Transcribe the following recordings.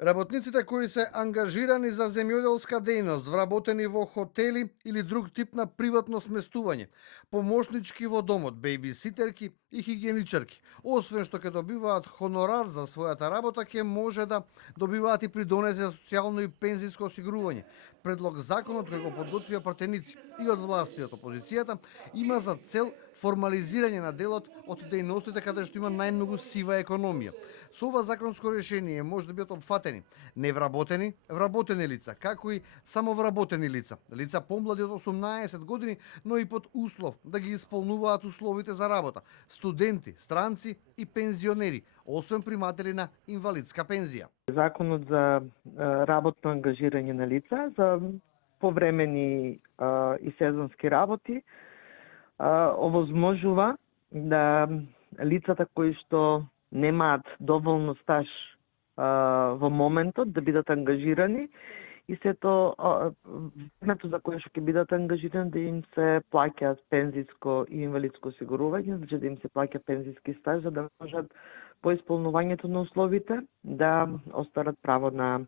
Работниците кои се ангажирани за земјоделска дејност, вработени во хотели или друг тип на приватно сместување, помошнички во домот, бејбиситерки и хигиеничарки, освен што ќе добиваат хонорар за својата работа, ќе може да добиваат и придонес за социјално и пензиско осигурување. Предлог законот кој го подготвија пратеници и од власти и од опозицијата има за цел формализирање на делот од дејностите каде што има најмногу сива економија. Со ова законско решение може да бидат опфатени невработени, вработени лица, како и самовработени лица, лица помлади од 18 години, но и под услов да ги исполнуваат условите за работа, студенти, странци и пензионери, освен приматели на инвалидска пензија. Законот за работно ангажирање на лица за повремени и сезонски работи овозможува да лицата кои што немаат доволно стаж во моментот да бидат ангажирани и сето времето за кое што ќе бидат ангажирани да им се плаќаат пензиско и инвалидско осигурување, значи да им се плаќа пензиски стаж за да можат по исполнувањето на условите да остварат право на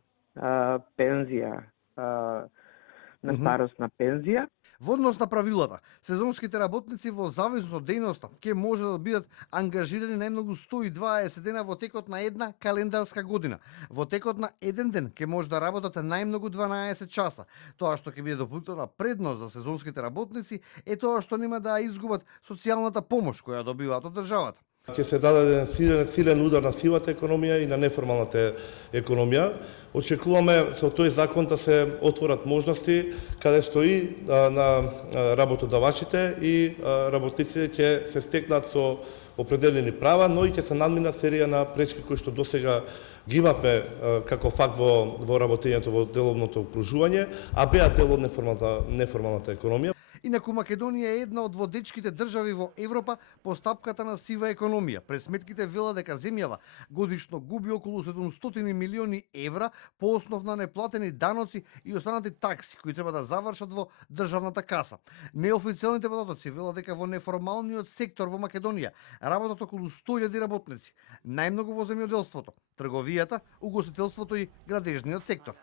пензија, на старосна пензија. Во однос на правилата, сезонските работници во зависност од дејноста ќе може да бидат ангажирани најмногу 120 дена во текот на една календарска година. Во текот на еден ден ќе може да работат најмногу 12 часа. Тоа што ќе биде дополнителна предност за сезонските работници е тоа што нема да изгубат социјалната помош која добиваат од државата. Ќе се даде силен удар на сивата економија и на неформалната економија. Очекуваме со тој закон да се отворат можности каде што и на работодавачите и работниците ќе се стекнат со определени права, но и ќе се надмина серија на пречки кои што досега ги имавме како факт во работењето во деловното окружување, а беа дел од неформалната економија. Инаку Македонија е една од водечките држави во Европа по стапката на сива економија. Пресметките вела дека земјава годишно губи околу 700 милиони евра по основ на неплатени даноци и останати такси кои треба да завршат во државната каса. Неофицијалните податоци велат дека во неформалниот сектор во Македонија работат околу 100.000 работници, најмногу во земјоделството, трговијата, угостителството и градежниот сектор.